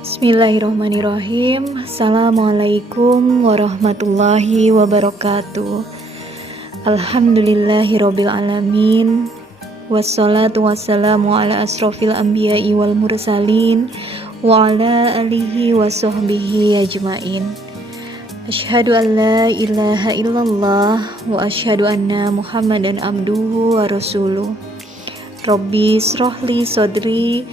Bismillahirrahmanirrahim. Assalamualaikum warahmatullahi wabarakatuh. Alhamdulillahirabbil alamin. Wassalatu wassalamu ala asrofil anbiya'i wal mursalin wa ala alihi wa sahbihi ajmain. Asyhadu an la ilaha illallah wa asyhadu anna Muhammadan abduhu wa rasuluh. Rabbi shrahli sodri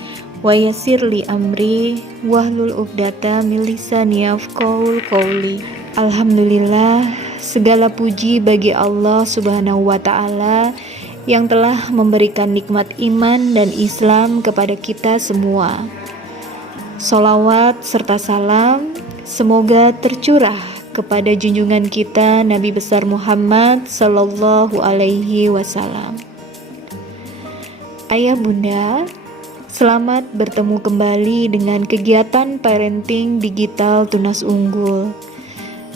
wa yassirli amri wahlul 'uqdatam min lisani yafqahul qawli. Alhamdulillah, segala puji bagi Allah Subhanahu wa taala yang telah memberikan nikmat iman dan Islam kepada kita semua. Sholawat serta salam semoga tercurah kepada junjungan kita Nabi besar Muhammad sallallahu alaihi wasallam. Ayah bunda, selamat bertemu kembali dengan kegiatan parenting digital Tunas Unggul.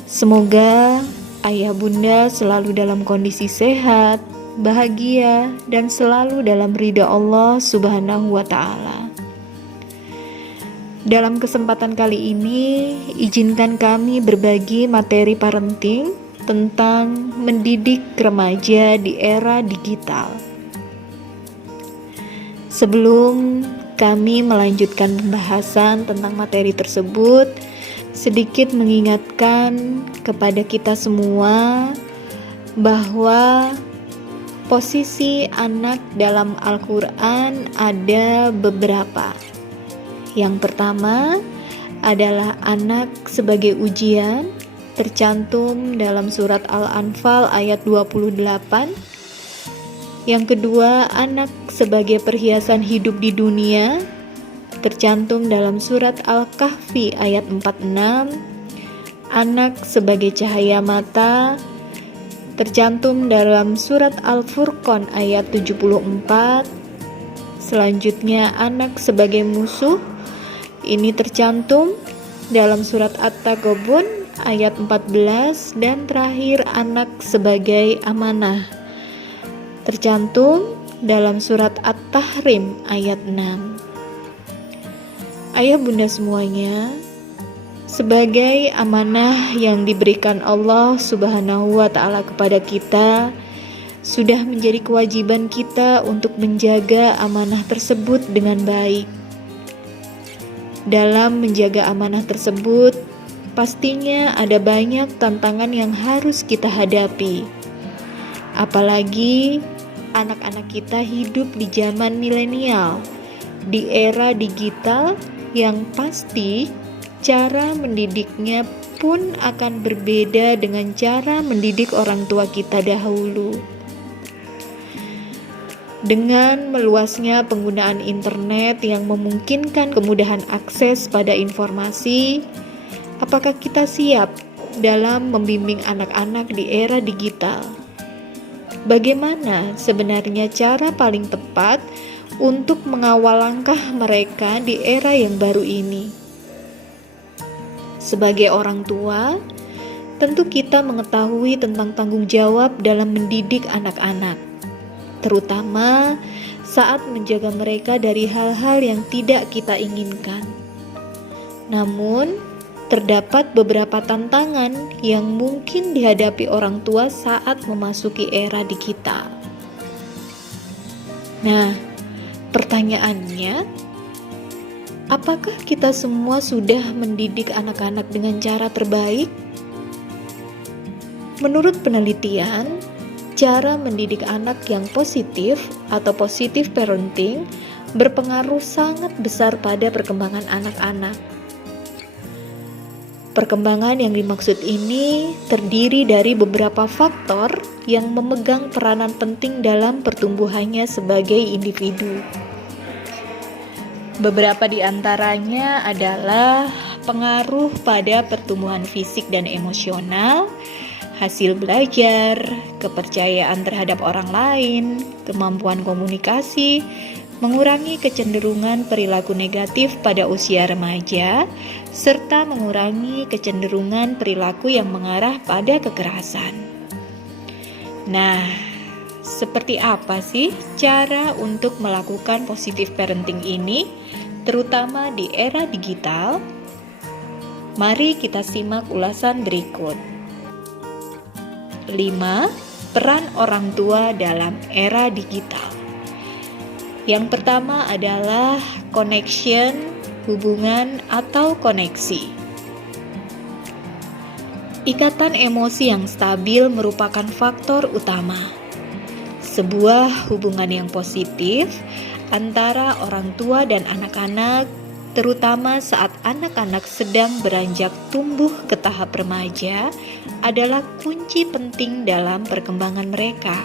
Semoga ayah bunda selalu dalam kondisi sehat, bahagia, dan selalu dalam ridha Allah Subhanahu wa ta'ala. Dalam kesempatan kali ini, izinkan kami berbagi materi parenting tentang mendidik remaja di era digital. Sebelum kami melanjutkan pembahasan tentang materi tersebut, sedikit mengingatkan kepada kita semua bahwa posisi anak dalam Al-Quran ada beberapa. Yang pertama adalah anak sebagai ujian, tercantum dalam surat Al-Anfal ayat 28. Yang kedua, anak sebagai perhiasan hidup di dunia, tercantum dalam surat Al-Kahfi ayat 46. Anak sebagai cahaya mata, tercantum dalam surat Al-Furqan ayat 74. Selanjutnya, anak sebagai musuh, ini tercantum dalam surat At-Taghabun ayat 14. Dan terakhir, anak sebagai amanah, tercantum dalam surat At-Tahrim ayat 6. Ayah bunda semuanya, sebagai amanah yang diberikan Allah Subhanahu wa ta'ala kepada kita, sudah menjadi kewajiban kita untuk menjaga amanah tersebut dengan baik. Dalam menjaga amanah tersebut, pastinya ada banyak tantangan yang harus kita hadapi. Apalagi anak-anak kita hidup di zaman milenial, di era digital yang pasti cara mendidiknya pun akan berbeda dengan cara mendidik orang tua kita dahulu. Dengan meluasnya penggunaan internet yang memungkinkan kemudahan akses pada informasi, apakah kita siap dalam membimbing anak-anak di era digital? Bagaimana sebenarnya cara paling tepat untuk mengawal langkah mereka di era yang baru ini? Sebagai orang tua, tentu kita mengetahui tentang tanggung jawab dalam mendidik anak-anak, terutama saat menjaga mereka dari hal-hal yang tidak kita inginkan. Namun, terdapat beberapa tantangan yang mungkin dihadapi orang tua saat memasuki era digital. Nah, pertanyaannya, apakah kita semua sudah mendidik anak-anak dengan cara terbaik? Menurut penelitian, cara mendidik anak yang positif atau positive parenting berpengaruh sangat besar pada perkembangan anak-anak. Perkembangan yang dimaksud ini terdiri dari beberapa faktor yang memegang peranan penting dalam pertumbuhannya sebagai individu. Beberapa di antaranya adalah pengaruh pada pertumbuhan fisik dan emosional, hasil belajar, kepercayaan terhadap orang lain, kemampuan komunikasi, mengurangi kecenderungan perilaku negatif pada usia remaja, serta mengurangi kecenderungan perilaku yang mengarah pada kekerasan. Nah, seperti apa sih cara untuk melakukan positive parenting ini? terutama di era digital? Mari kita simak ulasan berikut. 5. Peran orang tua dalam era digital. Yang pertama adalah connection, hubungan atau koneksi. Ikatan emosi yang stabil merupakan faktor utama. Sebuah hubungan yang positif antara orang tua dan anak-anak, terutama saat anak-anak sedang beranjak tumbuh ke tahap remaja, adalah kunci penting dalam perkembangan mereka.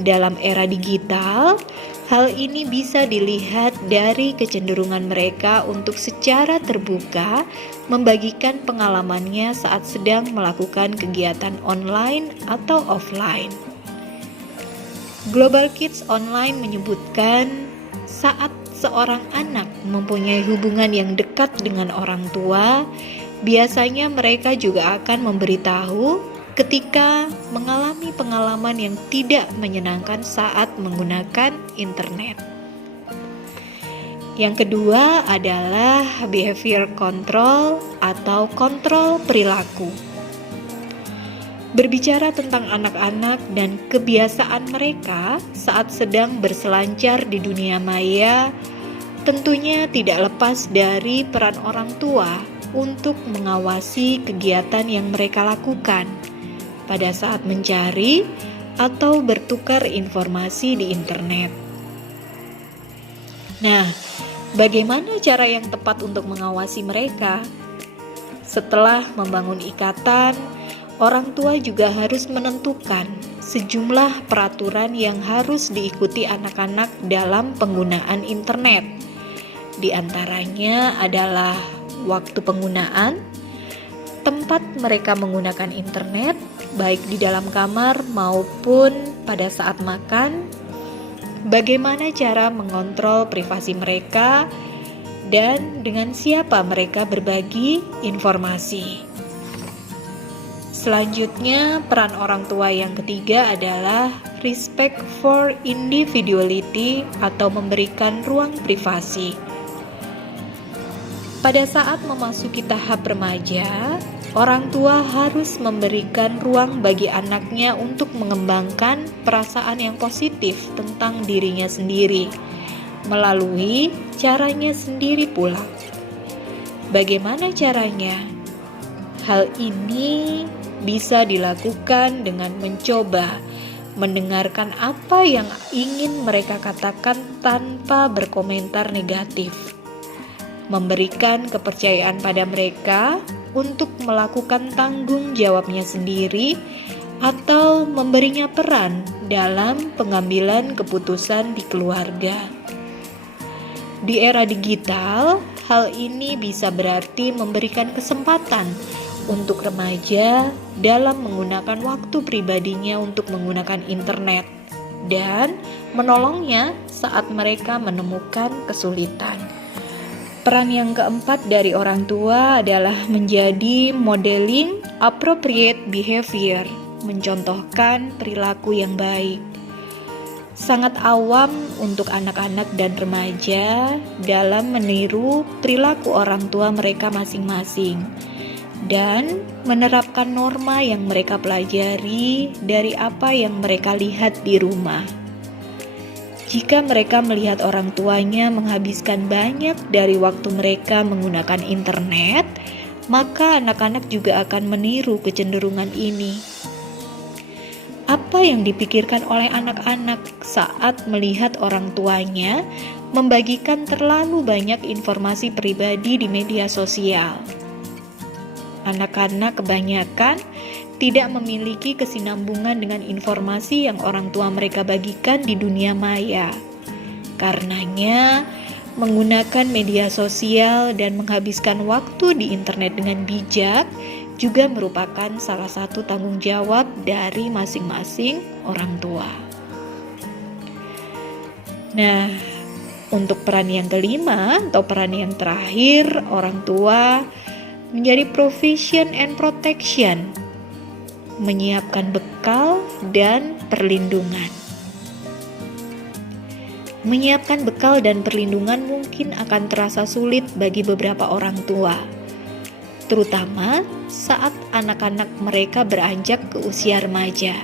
Dalam era digital, hal ini bisa dilihat dari kecenderungan mereka untuk secara terbuka membagikan pengalamannya saat sedang melakukan kegiatan online atau offline. Global Kids Online menyebutkan saat seorang anak mempunyai hubungan yang dekat dengan orang tua, biasanya mereka juga akan memberitahu ketika mengalami pengalaman yang tidak menyenangkan saat menggunakan internet. Yang kedua adalah behavior control atau kontrol perilaku. Berbicara tentang anak-anak dan kebiasaan mereka saat sedang berselancar di dunia maya, tentunya tidak lepas dari peran orang tua untuk mengawasi kegiatan yang mereka lakukan pada saat mencari atau bertukar informasi di internet. Nah, bagaimana cara yang tepat untuk mengawasi mereka? Setelah membangun ikatan, orang tua juga harus menentukan sejumlah peraturan yang harus diikuti anak-anak dalam penggunaan internet. Di antaranya adalah waktu penggunaan, tempat mereka menggunakan internet, baik di dalam kamar maupun pada saat makan, bagaimana cara mengontrol privasi mereka, dan dengan siapa mereka berbagi informasi. Selanjutnya, peran orang tua yang ketiga adalah respect for individuality atau memberikan ruang privasi. Pada saat memasuki tahap remaja, orang tua harus memberikan ruang bagi anaknya untuk mengembangkan perasaan yang positif tentang dirinya sendiri, melalui caranya sendiri pula. Bagaimana caranya? Hal ini bisa dilakukan dengan mencoba mendengarkan apa yang ingin mereka katakan tanpa berkomentar negatif, memberikan kepercayaan pada mereka untuk melakukan tanggung jawabnya sendiri, atau memberinya peran dalam pengambilan keputusan di keluarga. Di era digital, hal ini bisa berarti memberikan kesempatan untuk remaja dalam menggunakan waktu pribadinya untuk menggunakan internet dan menolongnya saat mereka menemukan kesulitan. Peran yang keempat dari orang tua adalah menjadi modeling appropriate behavior, mencontohkan perilaku yang baik. Sangat awam untuk anak-anak dan remaja dalam meniru perilaku orang tua mereka masing-masing dan menerapkan norma yang mereka pelajari dari apa yang mereka lihat di rumah. Jika mereka melihat orang tuanya menghabiskan banyak dari waktu mereka menggunakan internet, maka anak-anak juga akan meniru kecenderungan ini. Apa yang dipikirkan oleh anak-anak saat melihat orang tuanya membagikan terlalu banyak informasi pribadi di media sosial? Anak-anak kebanyakan tidak memiliki kesinambungan dengan informasi yang orang tua mereka bagikan di dunia maya. Karenanya, menggunakan media sosial dan menghabiskan waktu di internet dengan bijak juga merupakan salah satu tanggung jawab dari masing-masing orang tua. Nah, untuk peran yang kelima atau peran yang terakhir, orang tua menjadi provision and protection, menyiapkan bekal dan perlindungan. Menyiapkan bekal dan perlindungan mungkin akan terasa sulit bagi beberapa orang tua, terutama saat anak-anak mereka beranjak ke usia remaja.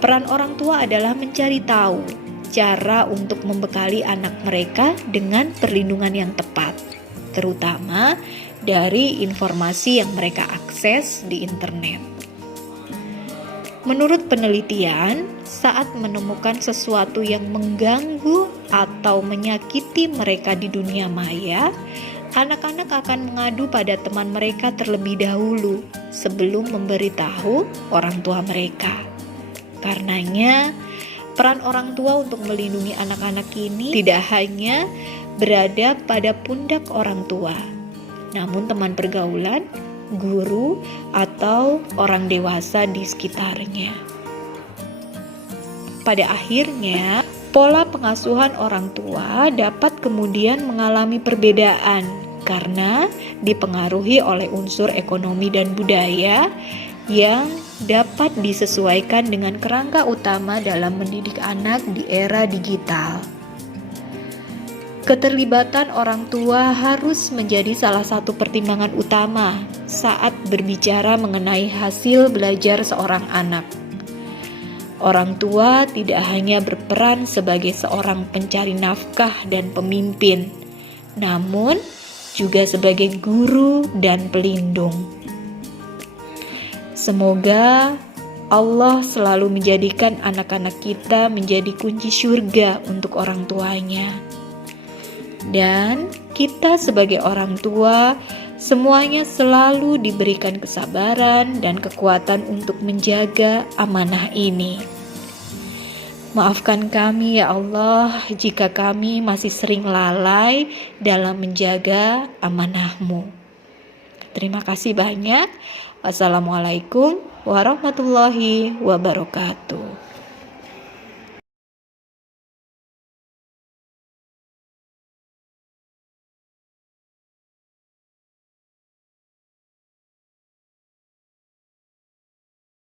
Peran orang tua adalah mencari tahu cara untuk membekali anak mereka dengan perlindungan yang tepat, terutama dari informasi yang mereka akses di internet. Menurut penelitian, saat menemukan sesuatu yang mengganggu atau menyakiti mereka di dunia maya, anak-anak akan mengadu pada teman mereka terlebih dahulu sebelum memberitahu orang tua mereka. Karenanya, peran orang tua untuk melindungi anak-anak ini tidak hanya berada pada pundak orang tua, namun teman pergaulan, guru, atau orang dewasa di sekitarnya. Pada akhirnya, pola pengasuhan orang tua dapat kemudian mengalami perbedaan karena dipengaruhi oleh unsur ekonomi dan budaya yang dapat disesuaikan dengan kerangka utama dalam mendidik anak di era digital. Keterlibatan orang tua harus menjadi salah satu pertimbangan utama saat berbicara mengenai hasil belajar seorang anak. Orang tua tidak hanya berperan sebagai seorang pencari nafkah dan pemimpin, namun juga sebagai guru dan pelindung. Semoga Allah selalu menjadikan anak-anak kita menjadi kunci surga untuk orang tuanya. Dan kita sebagai orang tua semuanya selalu diberikan kesabaran dan kekuatan untuk menjaga amanah ini. Maafkan kami ya Allah jika kami masih sering lalai dalam menjaga amanah-Mu. Terima kasih banyak. Wassalamualaikum warahmatullahi wabarakatuh.